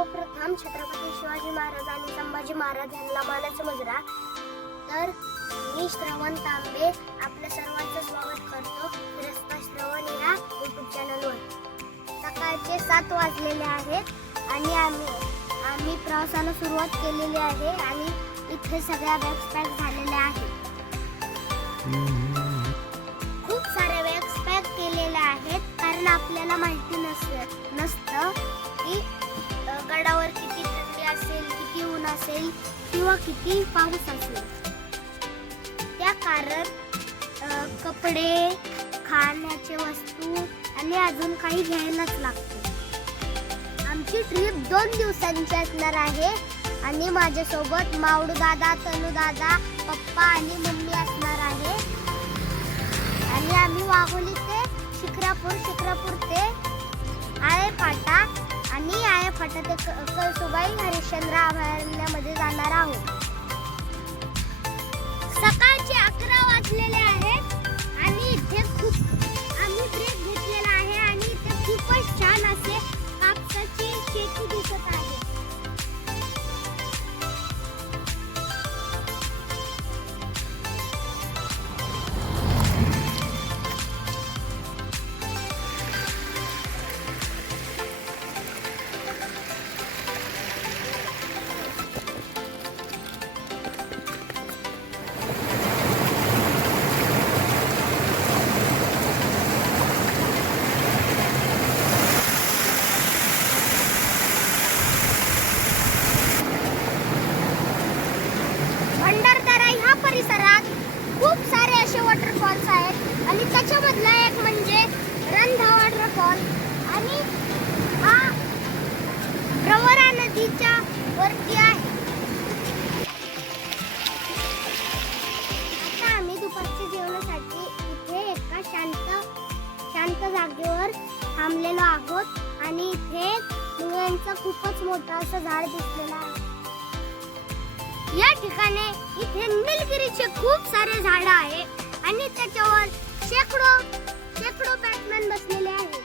सर्वप्रथम छत्रपती शिवाजी महाराज आणि संभाजी महाराज यांना मानाचा मुजरा. तर मी श्रवण तांबे आपल्या सर्वांचं स्वागत करतो फिरस्ता श्रवण या यूट्यूब चॅनलवर. सकाळचे 7 वाजलेले आहेत आणि आम्ही प्रवासाला सुरुवात केलेली आहे आणि इथे सगळ्या बॅग्स पॅक झालेल्या आहेत. खूप सारे बॅग्स पॅक केलेल्या आहेत कारण आपल्याला माहिती नसतं की गडावर किती थंडी असेल, किती ऊन असेल किंवा किती पाऊस असेल. त्या कारण कपडे, खाण्याचे वस्तू आणि अजून काही घ्यायलाच लागते. आमची ट्रिप 2 दिवसांची असणार आहे आणि माझ्यासोबत मावडू दादा, तनू दादा, पप्पा आणि मम्मी असणार आहे. आणि आम्ही वाघोली ते शिक्रापूर ते आळेफाटा आणि आळेफाटा ते कळसुबाई हरिश्चंद्र अभयारण्यामध्ये जाणार आहोत. सकाळचे 11 वाजलेले आहेत आणि इथे आम्ही ब्रेक घेतलेला आहे आणि इथे खूपच छान असे कापसाची शेती दिसत आहे. भंडारदरा ह्या परिसरात खूप सारे असे वॉटरफॉल्स आहेत आणि त्याच्यामधला एक म्हणजे रंधा वॉटरफॉल आणि हा प्रवरा नदीच्या वरती आहे. आता आम्ही दुपारच्या जेवणासाठी इथे एका शांत जागेवर थांबलेलो आहोत आणि इथे मुळ्यांचं खूपच मोठं असं झाड दिसलेलं आहे. या ठिकाणी इथे निलगिरीचे खूप सारे झाड आहे आणि त्याच्यावर शेकडो बॅट्समॅन बसलेले आहेत.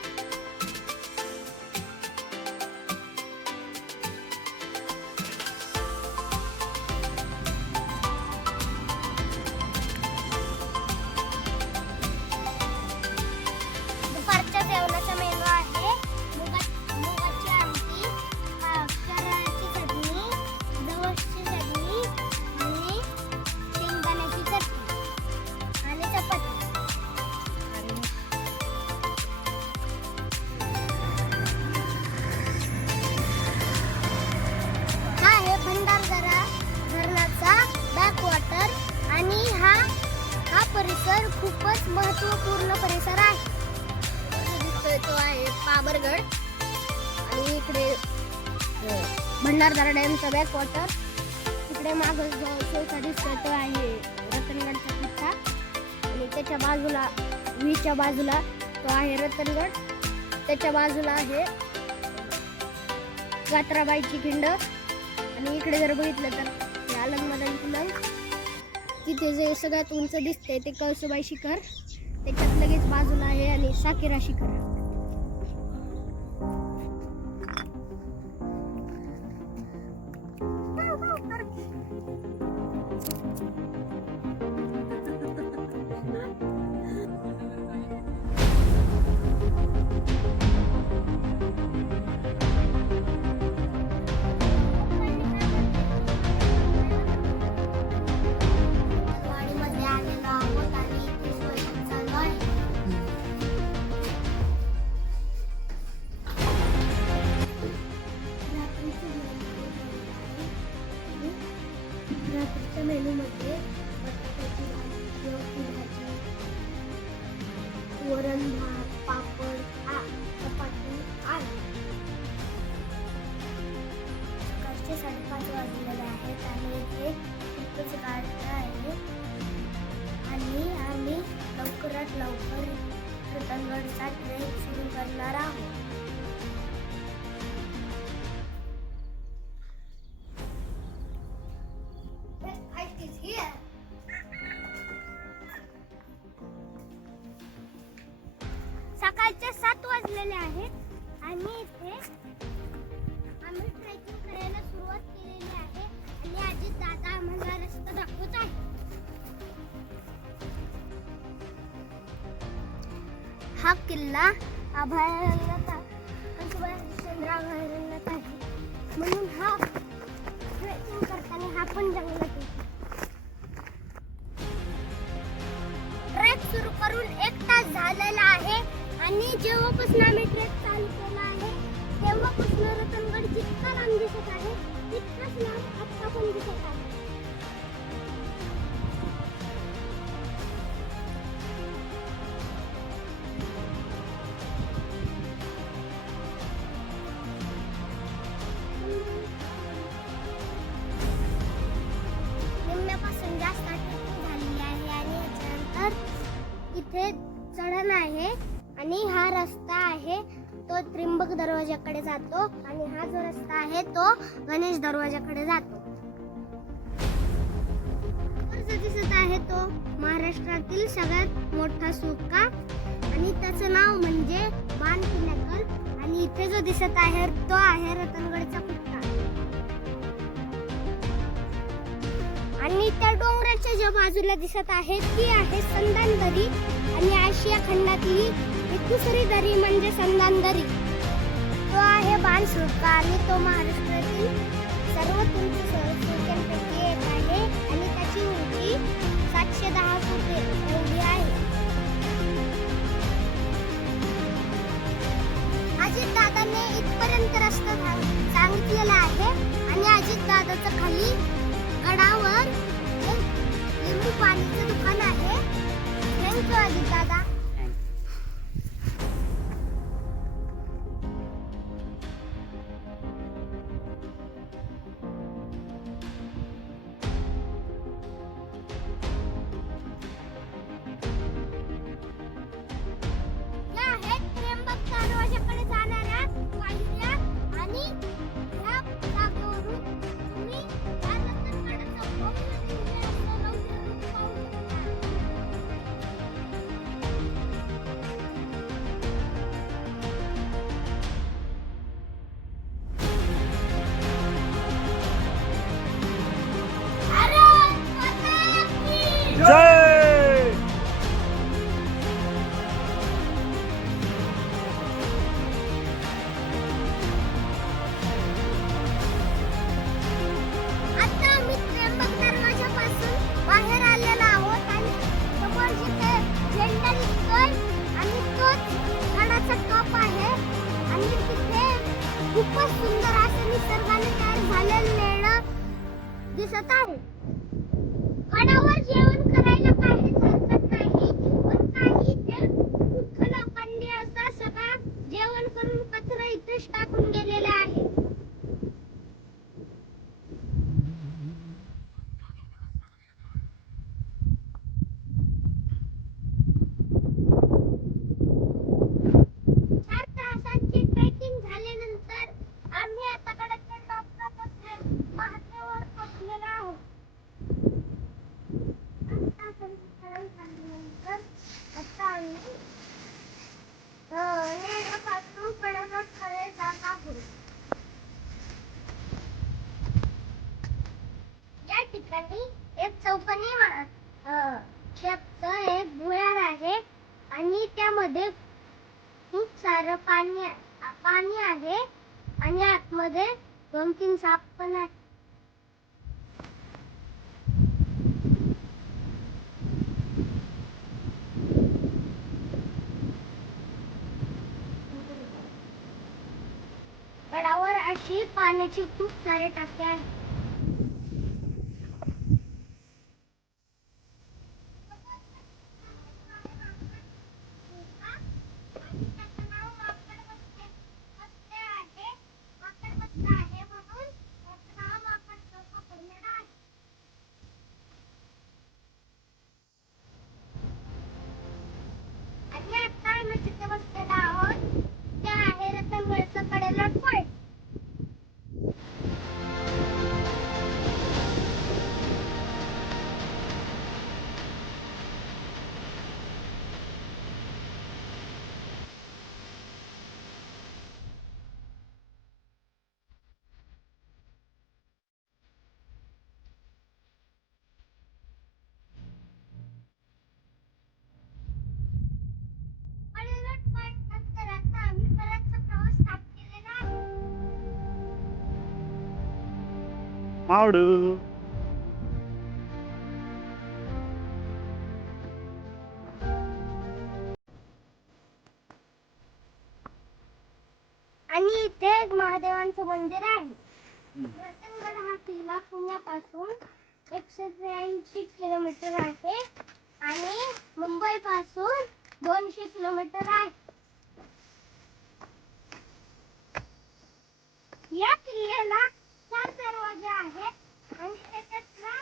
दुपारच्या जेवणाचा मेनू आहे मुगाची आमटी, कारळाची चटणी, जवसची चटणी आणि शेंगदाण्याची चटणी आणि चपाती. हा आहे भंडारदरा धरणाचा बॅकवॉटर आणि हा परिसर खूपच महत्त्वपूर्ण परिसर आहे. तो आहे पाबरगड आणि इकडे भंडारदरा डॅमचा बॅकवॉटर. इकडे मागं जो शोचा दिसतोय तो आहे रतनगडचा किल्ला आणि त्याच्या बाजूला वीच्या बाजूला तो आहे रतनगड. त्याच्या बाजूला आहे गात्राबाईची खिंड आणि इकडे जर बघितलं तर आलममदन कुलंग. तिथे जे सगळ्यात उंच दिसते ते कळसुबाई शिखर. त्याच्यात लगेच बाजूला आहे आणि साकेरा शिखर. रात्रीच्या मेनूमध्ये बटाट्याची भाजी, वरण भात, पापड, चपाती आहे. सकाळचे 5:30 वाजलेले आहेत आणि इथे खूपच गाड्या आहे आणि आम्ही लवकरात लवकर रतनगडचा ट्रेक सुरू करणार आहोत. सकाळचे 7 वाजलेले आहेत आणि इथे आम्ही किल्ला अभयारण्यात अभयारण्यात आहे. म्हणून हा ट्रेकिंग करताना हा पण जंगलात येतो. ट्रेक सुरू करून 1 तास झालेला आहे आणि जेव्हापासून आम्ही ट्रेक चालू केला आहे तेव्हापासून रतनगड जितका लांब दिसत आहे तितकाच लांब आता पण दिसत आहे. निम्म्यापासून जास्त ट्रेकिंग झालेली आहे आणि याच्यानंतर इथे चढण आहे आणि हा रस्ता आहे तो त्रिंबक दरवाजाकडे जातो आणि हा जो रस्ता आहे तो गणेश दरवाजाकडे जातो. जो दिसत आहे तो महाराष्ट्रातील सगळ्यात मोठा सुका आणि त्याचं नाव म्हणजे बाण पिनाकल आणि इथे जो दिसत आहे तो आहे रतनगडचा पुतळा. आणि त्या डोंगराच्या ज्या बाजूला दिसत आहे ती आहे संदान दरी आणि आशिया खंडातली एक दुसरी दरी म्हणजे संदान दरी. तो आहे बाणसुका आणि तो महाराष्ट्रातील सर्वात उंच सुक्यांपैकी एक आहे आणि त्याची उंची 710 फूट एवढी आहे. अजितदादांनी इथपर्यंत रस्ता सांगितलेला आहे आणि अजितदादाचं खाली गडावर एक लिंबू पाणीचं दुकान आहे. थँक्यू अजितदादा. या आहेत त्र्यंबक दरवाजाकडे जाणाऱ्या पायऱ्या आणि या जागेवरून तुम्ही या रतनगडाचा भव्य दिव्य असं रौद्र रूप पाहू शकता. भारत माता की जय. आता आम्ही त्र्यंबक दरवाजापासून बाहेर आलेलो आहोत आणि समोर जिथे झेंडा दिसतोय आणि तोच गडाचा टॉप आहे आणि तिथे खूपच सुंदर असं निसर्गाने तयार झालेलं लेणं दिसत आहे. गडावर जेवण करायला काहीच हरकत नाही पण काही इथे मूर्ख लोकांनी असा सगळा जेवण करून कचरा इथेच टाकून गेलेला आहे. तासांची ट्रेकिंग झाल्यानंतर आम्ही आता गडाच्या टॉपला महादेवावर पोहोचलेलो आहोत. 8 तासांची चढण झाल्यानंतर आता आम्ही लेण्यापासून गडाकडे जात आहोत. या ठिकाणी एक चौकोनी शेपचं एक भुयार आहे आणि त्यामध्ये खूप सारं पाणी आहे आणि आतमध्ये 2-3 साप पण आहेत. गडावर अशी पाण्याची खूप सारे टाके आहेत. मावडू. आणि इथे एक महादेवांचं मंदिर आहे. रतनगड हा किल्ला पुण्यापासून 183 किलोमीटर आहे आणि मुंबई पासून 200 किलोमीटर आहे. या किल्ल्याला 4 दरवाजे आहेत आणि त्याच्यातला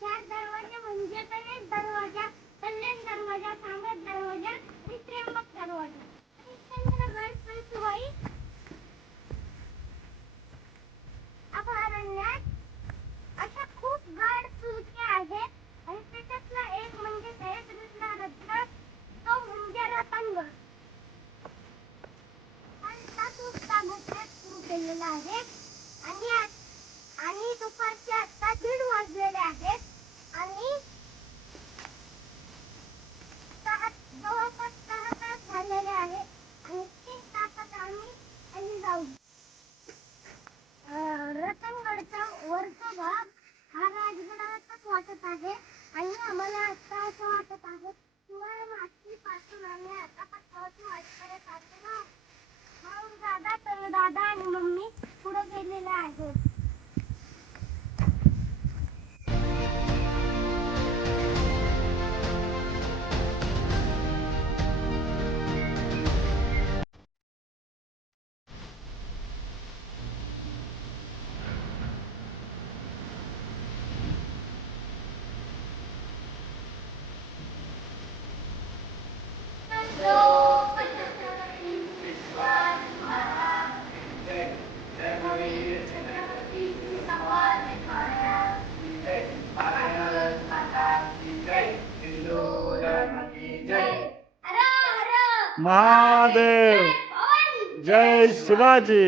4 दरवाजे म्हणजे गणेश दरवाजा, कल्याण दरवाजा, सांगत दरवाजा आणि त्र्यंबक दरवाजा. चंद्रगड कळसुबाई अभयारण्यात अशा खूप गड किल्ले आहेत आणि त्याच्यातला एक म्हणजे सह्याद्रीतला रत्न, तो म्हणजे रतनगड. सुरू केलेला आहे आणि आणि दुपारचे आता 1:30 वाजलेले आहेत आणि जवळपास 6 तास झालेले आहेत आणि 3 तासात आम्ही खाली जाऊ. रतनगडचा वरचा भाग हा राजगडाचाच वाटत आहे आणि आम्हाला आता असं वाटत आहे शिवाय मातीपासून आम्ही आता पत्रावरती वाटकडे जातो ना. मग दादा आणि मम्मी पुढे गेलेले आहेत. महादेव. जय शिवाजी.